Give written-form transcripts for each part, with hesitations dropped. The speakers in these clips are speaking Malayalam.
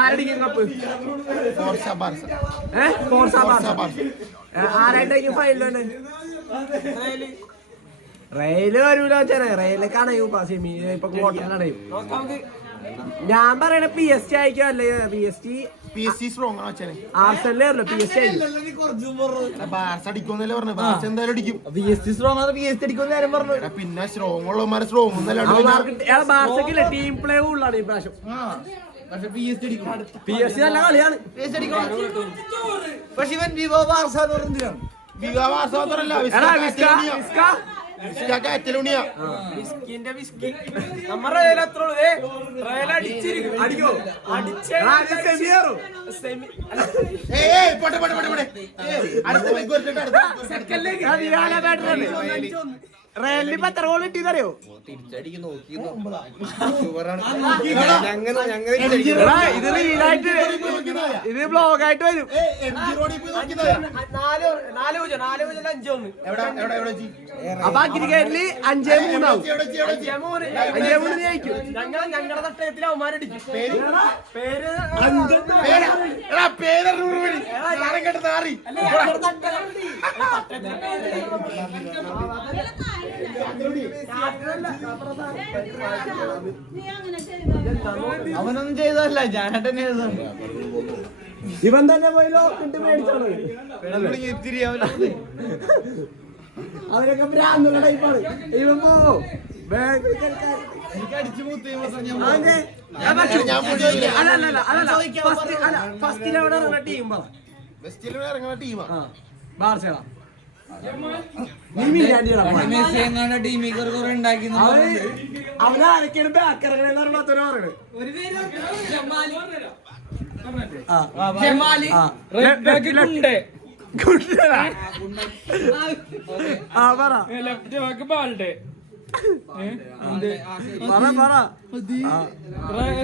ആരടിക്കും കപ്പ്? ആരായിട്ടായിരിക്കും ഫൈനലുണ്ട്? റെയില് വരൂല വെച്ചാലേ റെയിലൊക്കെ അണയും സെമി ഇപ്പൊ ക്വാർട്ടറിൽ അണയും. ഞാൻ പറയണ PSG ആയിരിക്കും അല്ലേ? PSG സ്ട്രോങ് ആണ് വെച്ചാൽ ആർസെനലല്ലോ PSG ആയിരിക്കും. പിന്നെ സ്ട്രോങ് ഉള്ളവന്മാരെ സ്ട്രോങ് ബാർസക്കില്ല ടീം പ്ലേ ഉള്ളതാണ് ഈ പ്രാവശ്യം. PSG നല്ല കളിയാണ്. പക്ഷെ ഇവൻ വിവോ ബാർസ എന്ന് പറഞ്ഞാണ്. റയലിന് 10 ഗോൾ കിട്ടിയതറിയോ? ഇത് ബ്ലോഗായിട്ട് വരും. അപ്പൊ ക്രിക്കറ്റില് 5-3 ആവും. 5-3 ജയിക്കും. ഞങ്ങളുടെ തട്ടയത്തിൽ അവന്മാരടിക്കും. അവനൊന്നും ചെയ്തല്ല, ഞാനേട്ടൻ ചെയ്തതാണ്. ഇവൻ തന്നെ പോയല്ലോ കിട്ടി മേടിച്ചാണ്. അവരൊക്കെ ഭ്രാന്തുള്ള ടൈപ്പാണ്. ഇവൻ പോവോ ഫസ്റ്റിലവിടെ ഇറങ്ങുന്ന ടീം ബാർസലോണ. അവനാരൊക്കെയാണ് ബാക്ക് ഇറങ്ങണെന്ന് പറഞ്ഞത്?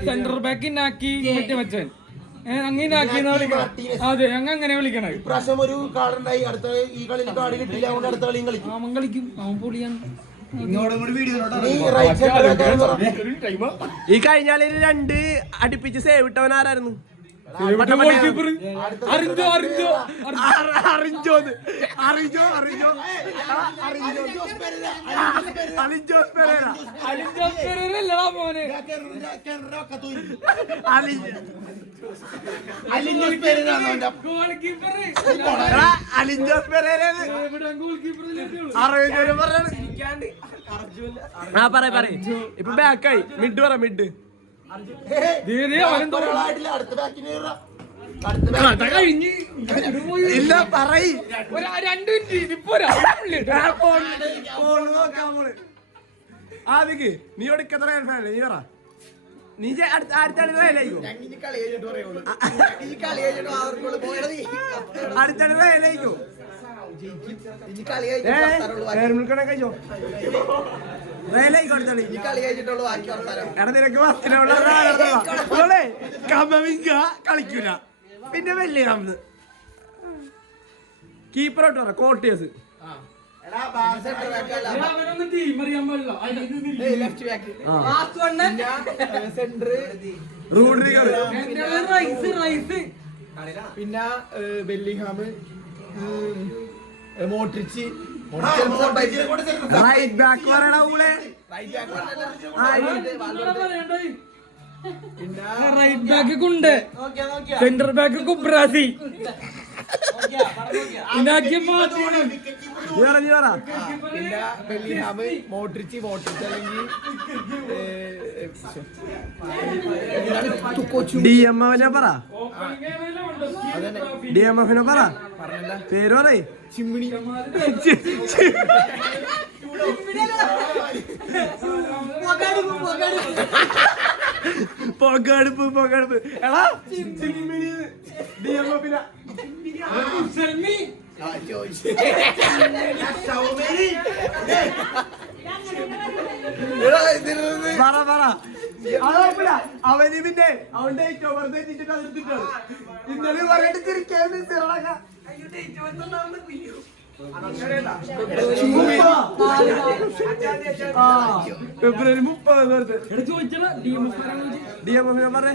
സെന്റർ ബാക്കിനാക്കി മറ്റേ അങ്ങനെ അതെ അങ്ങനെ വിളിക്കണേ. ഇപ്രാവശ്യം ഒരു കാർഡ് ഉണ്ടായി. അടുത്ത ഈ കളിയിൽ കാർഡ് കിട്ടില്ല, അതുകൊണ്ട് അടുത്ത കളിയും കളിക്കും. അവൻ കളിക്കും, അവൻ പൊളിയാണ്. ഈ കഴിഞ്ഞാല് 2 അടുപ്പിച്ച് സേവ് ഇട്ടവൻ ആരായിരുന്നു? ഇപ്പൊ ബാക്കായി. മിഡ് പറ മിഡ്. ഇല്ല പറയ്. 2 മിനിറ്റ് ആദ്യക്ക് നീ ഒടുക്കത്ര നീ പറ. നീ അടുത്ത റയലായിക്കോ? അടുത്ത റയലായിക്കോ? കഴിച്ചോ റയലായിക്കോ? എടാ നിനക്ക് കളിക്കൂല. പിന്നെ വലിയ കമ്പ് കീപ്പർ ഇട്ടോ കോർട്ടിയസ്. പിന്നെ ബെല്ലിംഗ്ഹാം, മോട്രിച്ച്, റൈറ്റ് ബാക്ക് പറയണ ഊളെ. റൈറ്റ് ബാക്ക് കുണ്ട്, സെന്റർ ബാക്ക് കുബ്രാസി, പിന്നെ ബെല്ലിംഗ്ഹാം, മോട്രിച്ച് അല്ലെങ്കിൽ DMF പറ. DMF പറ പേര് പറ. ചിമ്മിണി പൊകടുപ്പ് എടാ DMF അവന് പിന്നെ അവന്റെ ഇന്നലെ പറഞ്ഞിട്ട് ചിരിക്കാൻ ഫെബ്രുവരി 30 ചോദിച്ചാ DMF പറഞ്ഞേ.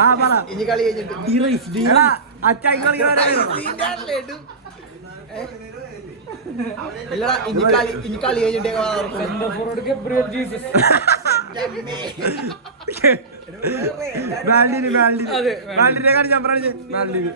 ആ പറ. ഇനി കളി കഴിഞ്ഞിട്ട് എടാ അച്ചായി കളിക്കാനാ ഇല്ലടാ ഇനി കളി കഴിഞ്ഞിട്ടേ ഫോർവേഡ് ഗബ്രിയൽ ജീസസ് മാൽഡീന് കാണിച്ചാൽ പറഞ്ഞു മാൽഡീന്